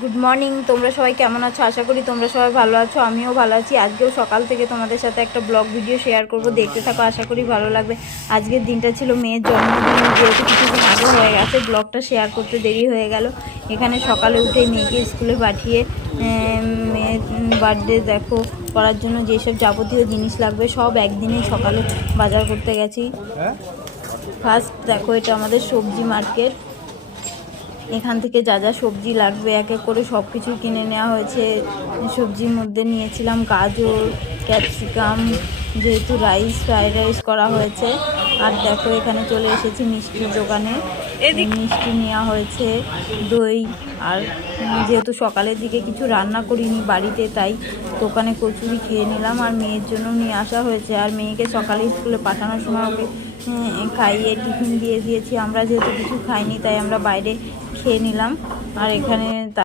Good morning. তোমরা সবাই কেমন আছো? আশা করি তোমরা সবাই ভালো আছো, আমিও ভালো আছি। আজকেও সকাল থেকে তোমাদের সাথে একটা ব্লগ ভিডিও শেয়ার করব, দেখতে থাকো, আশা করি ভালো লাগবে। আজকের দিনটা ছিল মেয়ের জন্মদিন, যেহেতু কিছুদিন আগে হয়ে গেছে, ব্লগটা শেয়ার করতে দেরি হয়ে গেল। এখানে সকালে উঠে মেয়েকে স্কুলে পাঠিয়ে মেয়ের বার্থডে দেখো করার জন্য যেসব যাবতীয় জিনিস লাগবে সব একদিনেই সকালে বাজার করতে গেছি। ফার্স্ট দেখো, এটা আমাদের সবজি মার্কেট। এখান থেকে যা যা সবজি লাগবে এক এক করে সব কিছু কিনে নেওয়া হয়েছে। সবজির মধ্যে নিয়েছিলাম গাজর, ক্যাপসিকাম, যেহেতু ফ্রাইড রাইস করা হয়েছে। আর দেখো এখানে চলে এসেছি মিষ্টির দোকানে, মিষ্টি নেওয়া হয়েছে, দই। আর যেহেতু সকালের দিকে কিছু রান্না করিনি বাড়িতে, তাই দোকানে কচুরি খেয়ে নিলাম। আর মেয়ের জন্য নিয়ে আসা হয়েছে। আর মেয়েকে সকালে স্কুলে পাঠানোর সময় ওকে খাইয়ে টিফিন দিয়ে দিয়েছি। আমরা যেহেতু কিছু খাইনি, তাই আমরা বাইরে খেয়ে নিলাম। আর এখানে